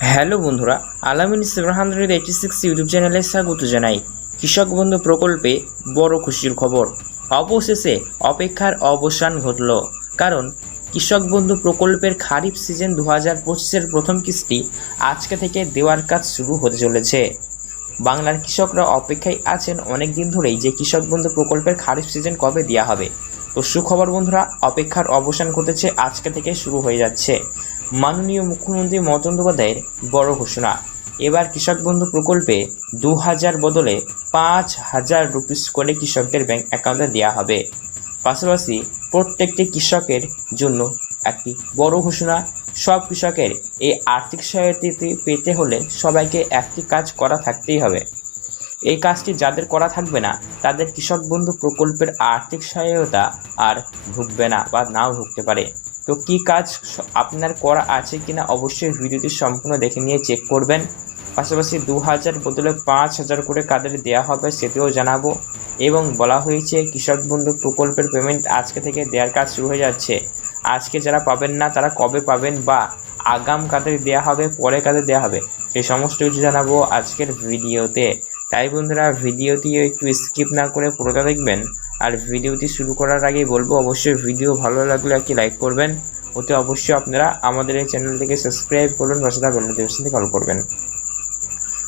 Hello বন্ধুরা, Alamin seven hundred eighty six YouTube চ্যানেলে স্বাগত জানাই। কৃষক বন্ধু প্রকল্পে বড় খুশির খবর। অবশেষে অপেক্ষার অবসান ঘটল। কারণ, কৃষক বন্ধু প্রকল্পের খারিফ সিজন দু হাজার পঁচিশের প্রথম কিস্তি আজকে থেকে দেওয়ার কাজ শুরু হতে চলেছে। বাংলার কৃষকরা অপেক্ষায় আছেন অনেক দিন ধরেই যে কৃষক বন্ধু প্রকল্পের খারিফ সিজন কবে দেওয়া হবে। তো সুখবর বন্ধুরা, অপেক্ষার অবসান ঘটেছে আজকে থেকে শুরু হয়ে যাচ্ছে। মাননীয় মুখ্যমন্ত্রী মমতা বন্দ্যোপাধ্যায়ের বড় ঘোষণা। এবার কৃষক বন্ধু প্রকল্পে দু হাজার বদলে পাঁচ হাজার রুপিস করে কৃষকদের ব্যাংক অ্যাকাউন্টে দেওয়া হবে। পাশাপাশি প্রত্যেকটি কৃষকের জন্য একটি বড় ঘোষণা, সব কৃষকের এই আর্থিক সহায়তাটি পেতে হলে সবাইকে একটি কাজ করা থাকতেই হবে। এই কাজটি যাদের করা থাকবে না, তাদের কৃষক বন্ধু প্রকল্পের আর্থিক সহায়তা আর ঢুকবে না বা নাও ঢুকতে পারে। তো কি কাজ আপনার করা আছে কিনা অবশ্যই ভিডিওটি সম্পূর্ণ দেখে নিয়ে চেক করবেন। পাশাপাশি দু হাজার বদলে পাঁচ হাজার করে কাদের দেওয়া হবে সেটিও জানাব। এবং বলা হয়েছে, কৃষক বন্ধু প্রকল্পের পেমেন্ট আজকে থেকে দেওয়ার কাজ শুরু হয়ে যাচ্ছে। আজকে যারা পাবেন না, তারা কবে পাবেন বা আগাম কাদের দেওয়া হবে, পরে কাদের দেওয়া হবে সেই সমস্ত কিছু জানাব আজকের ভিডিওতে। তাই বন্ধুরা, ভিডিওটি একটু স্কিপ না করে পুরোটা দেখবেন। আর ভিডিওটি শুরু করার আগেই বলব, অবশ্যই ভিডিও ভালো লাগলে একটি লাইক করবেন। ওতে অবশ্যই আপনারা আমাদের এই চ্যানেলটিকে সাবস্ক্রাইব বা সেটা বেল নোটিফিকেশনটি করবেন।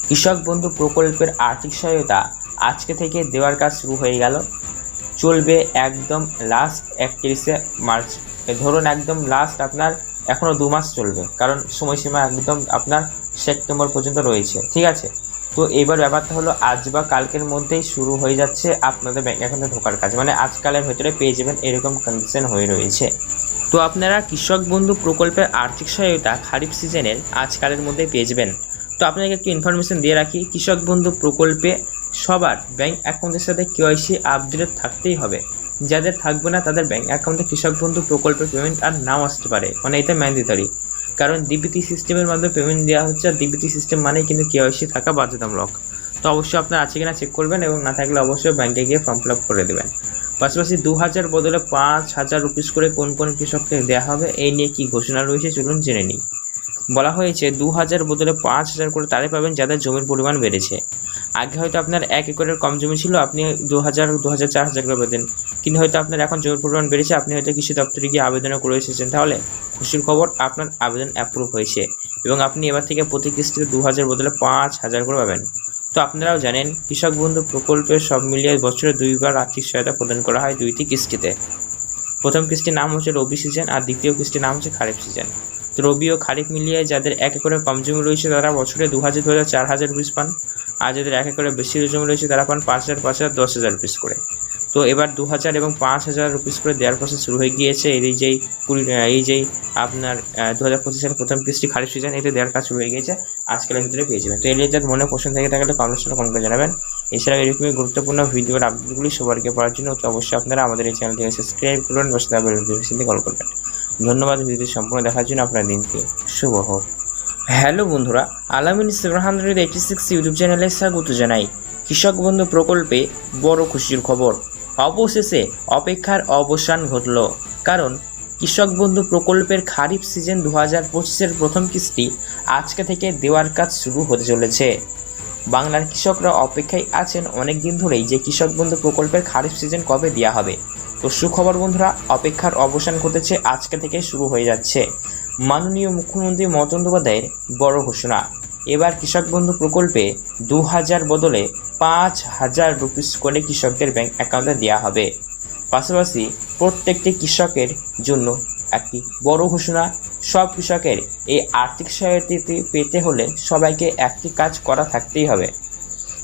কৃষক বন্ধু প্রকল্পের আর্থিক সহায়তা আজকে থেকে দেওয়ার কাজ শুরু হয়ে গেল। চলবে একদম লাস্ট একত্রিশে মার্চ। ধরুন একদম লাস্ট আপনার এখনও দু মাস চলবে, কারণ সময়সীমা একদম আপনার সেপ্টেম্বর পর্যন্ত রয়েছে। ঠিক আছে? তো এবার ব্যাপারটা হলো, আজ বা কালকের মধ্যেই শুরু হয়ে যাচ্ছে আপনাদের ব্যাঙ্ক অ্যাকাউন্টে ঢোকার কাজ। মানে আজকালের ভেতরে পেয়ে যাবেন এরকম কন্ডিশন হয়ে রয়েছে। তো আপনারা কৃষক বন্ধু প্রকল্পের আর্থিক সহায়তা খারিফ সিজনের আজকালের মধ্যে পেয়ে যাবেন। তো আপনাকে একটু ইনফরমেশন দিয়ে রাখি, কৃষক বন্ধু প্রকল্পে সবার ব্যাংক অ্যাকাউন্টের সাথে কেওয়াইসি আপডেট থাকতেই হবে। যাদের থাকবে না, তাদের ব্যাংক অ্যাকাউন্টে কৃষক বন্ধু প্রকল্পের পেমেন্ট আর নাও আসতে পারে। মানে এটা ম্যান্ডেটরি কারণ ডিবিটি সিস্টেমের মাধ্যমে পেমেন্ট দেওয়া হচ্ছে, আর ডিবিটি সিস্টেম মানেই কিন্তু কেওয়াইসি থাকা বাধ্যতামূলক। তো অবশ্যই আপনার আছে কিনা চেক করবেন এবং না থাকলে অবশ্যই ব্যাংকে গিয়ে ফর্ম ফিল আপ করে দেবেন। পাশাপাশি দু হাজার বদলে পাঁচ হাজার রুপিস করে কোন কোন কৃষককে দেওয়া হবে, এই নিয়ে কি ঘোষণা রয়েছে চলুন জেনে নিই। বলা হয়েছে দু হাজার বদলে পাঁচ হাজার করে তারাই পাবেন যাদের জমির পরিমাণ বেড়েছে। আগে হয়তো আপনার এক একরের কম জমি ছিল, আপনি দু হাজার দু হাজার চার হাজার করে পেতেন কিন্তু হয়তো আপনার এখন জমির পরিমাণ বেড়েছে, আপনি হয়তো কৃষি দপ্তরে গিয়ে আবেদনও করে এসেছেন। তাহলে খুশির খবর, আপনার আবেদন অ্যাপ্রুভ হয়েছে এবং আপনি এবার থেকে প্রতি কিস্তিতে দু হাজার বদলে পাঁচ হাজার করে পাবেন। তো আপনারাও জানেন, কৃষক বন্ধু প্রকল্পের সব মিলিয়ে বছরে দুইবার আর্থিক সহায়তা প্রদান করা হয় দুইটি কিস্তিতে। প্রথম কিস্তির নাম হচ্ছে রবি সিজন, আর দ্বিতীয় কিস্তির নাম হচ্ছে খারিফ সিজন। তো রবি ও খারিফ মিলিয়ে যাদের এক একরে কম জমি রয়েছে, তারা বছরে দু হাজার দু হাজার চার হাজার রুপিস পান। আর যাদের এক একরে বেশি জমি রয়েছে, তারা পান পাঁচ হাজার পাঁচ হাজার, দশ হাজার রুপিস করে। তো এবার দু হাজার এবং পাঁচ হাজার রুপিস করে দেওয়ার প্রসেস শুরু হয়ে গিয়েছে। এই যেই কুড়ি এই যেই আপনার দু হাজার পঁচিশ সালের প্রথম কিস্তি খারিফ সিজন এতে দেওয়ার কাজ শুরু হয়ে গিয়েছে। আজকালের ভিতরে পেয়ে যাবেন। তো এই রিলেটেড মনে প্রশ্ন থেকে থাকলে কমেন্ট কমেন্ট করে জানাবেন। এছাড়াও এরকমই গুরুত্বপূর্ণ ভিডিওর আপডেটগুলি সবারকে পাওয়ার জন্য অবশ্যই আপনারা আমাদের এই চ্যানেলটিকে সাবস্ক্রাইব করুন বা সেটা কল করবেন। ধন্যবাদ ভিডিওটি সম্পূর্ণ দেখার জন্য। আপনার দিনকে শুভ হোক। হ্যালো বন্ধুরা, Alamin seven hundred eighty six YouTube চ্যানেলে স্বাগত জানাই। কৃষক বন্ধু প্রকল্পে বড় খুশির খবর। অবশেষে অপেক্ষার অবসান ঘটল। কারণ, কৃষক বন্ধু প্রকল্পের খারিফ সিজন দু হাজার পঁচিশের প্রথম কিস্তি আজকে থেকে দেওয়ার কাজ শুরু হতে চলেছে। বাংলার কৃষকরা অপেক্ষায় আছেন অনেক দিন ধরেই যে কৃষক বন্ধু প্রকল্পের খারিফ সিজন কবে দেওয়া হবে। তো সুখবর বন্ধুরা, অপেক্ষার অবসান ঘটেছে আজকে থেকে শুরু হয়ে যাচ্ছে। মাননীয় মুখ্যমন্ত্রী মমতা বন্দ্যোপাধ্যায়ের বড় ঘোষণা। এবার কৃষক বন্ধু প্রকল্পে দু হাজার বদলে পাঁচ হাজার রুপিস করে কৃষকদের ব্যাংক অ্যাকাউন্টে দেওয়া হবে। পাশাপাশি প্রত্যেকটি কৃষকের জন্য একটি বড় ঘোষণা, সব কৃষকের এই আর্থিক সহায়তাটি পেতে হলে সবাইকে একটি কাজ করা থাকতেই হবে।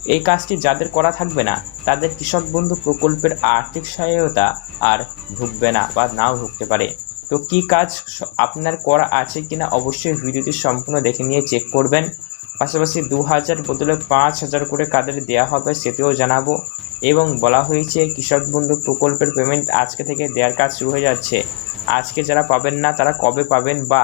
এই কাজটি যাদের করা থাকবে না, তাদের কৃষক বন্ধু প্রকল্পের আর্থিক সহায়তা আর ঢুকবে না বা নাও ঢুকতে পারে। তো কি কাজ আপনার করা আছে কিনা অবশ্যই ভিডিওটি সম্পূর্ণ দেখে নিয়ে চেক করবেন। পাশাপাশি দু হাজার বদলে পাঁচ হাজার করে কাদের দেওয়া হবে সেটিও জানাব। এবং বলা হয়েছে, কৃষক বন্ধু প্রকল্পের পেমেন্ট আজকে থেকে দেওয়ার কাজ শুরু হয়ে যাচ্ছে। আজকে যারা পাবেন না, তারা কবে পাবেন বা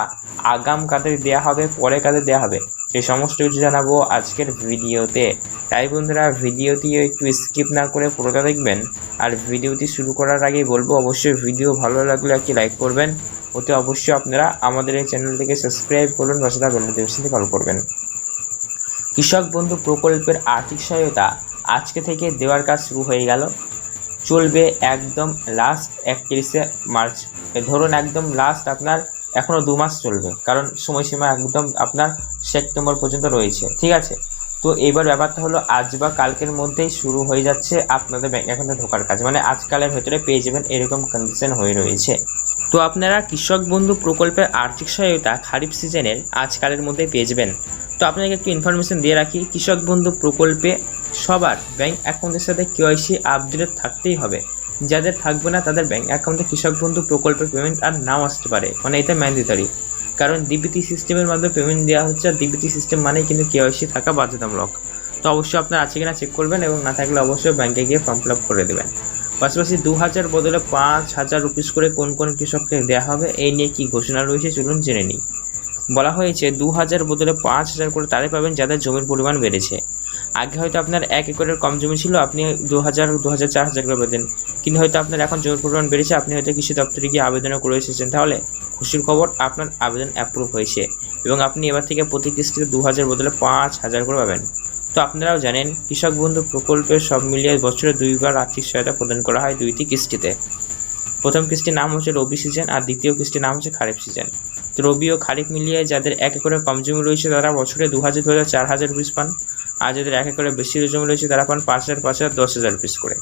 আগাম কাদের দেওয়া হবে, পরে কাদের দেওয়া হবে? সেই সমস্ত কিছু জানাব আজকের ভিডিওতে। তাই বন্ধুরা, ভিডিওটি একটু স্কিপ না করে পুরোটা দেখবেন। আর ভিডিওটি শুরু করার আগেই বলব, অবশ্যই ভিডিও ভালো লাগলে একটি লাইক করবেন। অতি অবশ্যই আপনারা আমাদের এই চ্যানেলটিকে সাবস্ক্রাইব করুন বা সেটা বেল নোটিফিকেশনটি কল করবেন। কৃষক বন্ধু প্রকল্পের আর্থিক সহায়তা আজকে থেকে দেওয়ার কাজ শুরু হয়ে গেল। চলবে একদম লাস্ট একত্রিশে মার্চ। ধরুন একদম লাস্ট আপনার এখনও দু মাস চলবে। কারণ সময়সীমা একদম আপনার সেপ্টেম্বর পর্যন্ত রয়েছে। ঠিক আছে? তো এবার ব্যাপারটা হলো, আজ বা কালকের মধ্যেই শুরু হয়ে যাচ্ছে আপনাদের ব্যাঙ্ক অ্যাকাউন্টে ঢোকার কাজ। মানে আজকালের ভেতরে পেয়ে যাবেন এরকম কন্ডিশন হয়ে রয়েছে। তো আপনারা কৃষক বন্ধু প্রকল্পের আর্থিক সহায়তা খারিফ সিজনের আজকালের মধ্যে পেয়ে যাবেন। তো আপনাকে একটু ইনফরমেশন দিয়ে রাখি, কৃষক বন্ধু প্রকল্পে সবার ব্যাংক অ্যাকাউন্টের সাথে কেওয়াইসি আপডেট থাকতেই হবে। যাদের থাকবে না তাদের ব্যাংক অ্যাকাউন্টে কৃষক বন্ধু প্রকল্পের পেমেন্ট আর নাও আসতে পারে। মানে এটা ম্যান্ডেটরি কারণ ডিবিটি সিস্টেমের মাধ্যমে পেমেন্ট দেওয়া হচ্ছে আর ডিবিটি সিস্টেম মানেই কিন্তু কেওয়াইসি থাকা বাধ্যতামূলক। তো অবশ্যই আপনার আছে কিনা চেক করবেন এবং না থাকলে অবশ্যই ব্যাংকে গিয়ে ফর্ম ফিল আপ করে দেবেন। পাশাপাশি দু হাজার বদলে পাঁচ হাজার রুপিস করে কোন কোন কৃষককে দেওয়া হবে, এই নিয়ে কি ঘোষণা রয়েছে চলুন জেনে নিই। বলা হয়েছে দু হাজার বদলে পাঁচ হাজার করে তারাই পাবেন যাদের জমির পরিমাণ বেড়েছে। আগে হয়তো আপনার এক একরের কম জমি ছিল, আপনি দু হাজার দু হাজার চার হাজার করে পেতেন। কিন্তু হয়তো আপনার এখন জমির পরিমাণ বেড়েছে, আপনি হয়তো কৃষি দপ্তরে গিয়ে আবেদনও করে এসেছেন। তাহলে খুশির খবর, আপনার আবেদন অ্যাপ্রুভ হয়েছে এবং আপনি এবার থেকে প্রতি কিস্তিতে দু হাজার বদলে পাঁচ হাজার করে পাবেন। তো আপনারাও জানেন, কৃষক বন্ধু প্রকল্পের সব মিলিয়ে বছরে দুইবার আর্থিক সহায়তা প্রদান করা হয় দুইটি কিস্তিতে। প্রথম কিস্তির নাম হচ্ছে রবি সিজন আর দ্বিতীয় কিস্তির নাম হচ্ছে খারিফ সিজন। তো রবি ও খারিফ মিলিয়ে যাদের এক একরে কম জমি রয়েছে, তারা বছরে দু হাজার দু হাজার চার হাজার রুপিস পান। আর যাদের এক একরে বেশি জমি রয়েছে, তারা পান পাঁচ হাজার পাঁচ হাজার, দশ হাজার রুপিস করে।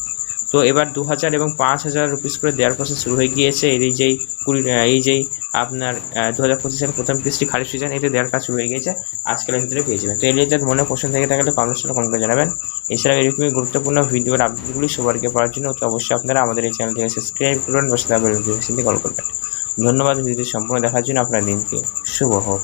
তো এবার দু হাজার এবং পাঁচ হাজার রুপিস করে দেওয়ার প্রসেস শুরু হয়ে গিয়েছে। এই যেই কুড়ি এই যেই আপনার দু হাজার পঁচিশ সালের প্রথম কিস্তি খারিফ সিজন এতে দেওয়ার কাজ শুরু হয়ে গিয়েছে। আজকালের ভিতরে পেয়ে যাবেন। তো এই রিলেটেড মনে প্রশ্ন থেকে থাকলে কমেন্টস করে কমেন্ট করে জানাবেন। এছাড়াও এরকমই গুরুত্বপূর্ণ ভিডিওর আপডেটগুলি সবারকে পাওয়ার জন্য অতি অবশ্যই আপনারা আমাদের এই চ্যানেলটিকে সাবস্ক্রাইব করুন বা সেটা কল করবেন। ধন্যবাদ ভিডিওটি সম্পূর্ণ দেখার জন্য। আপনার দিনকে শুভ হোক।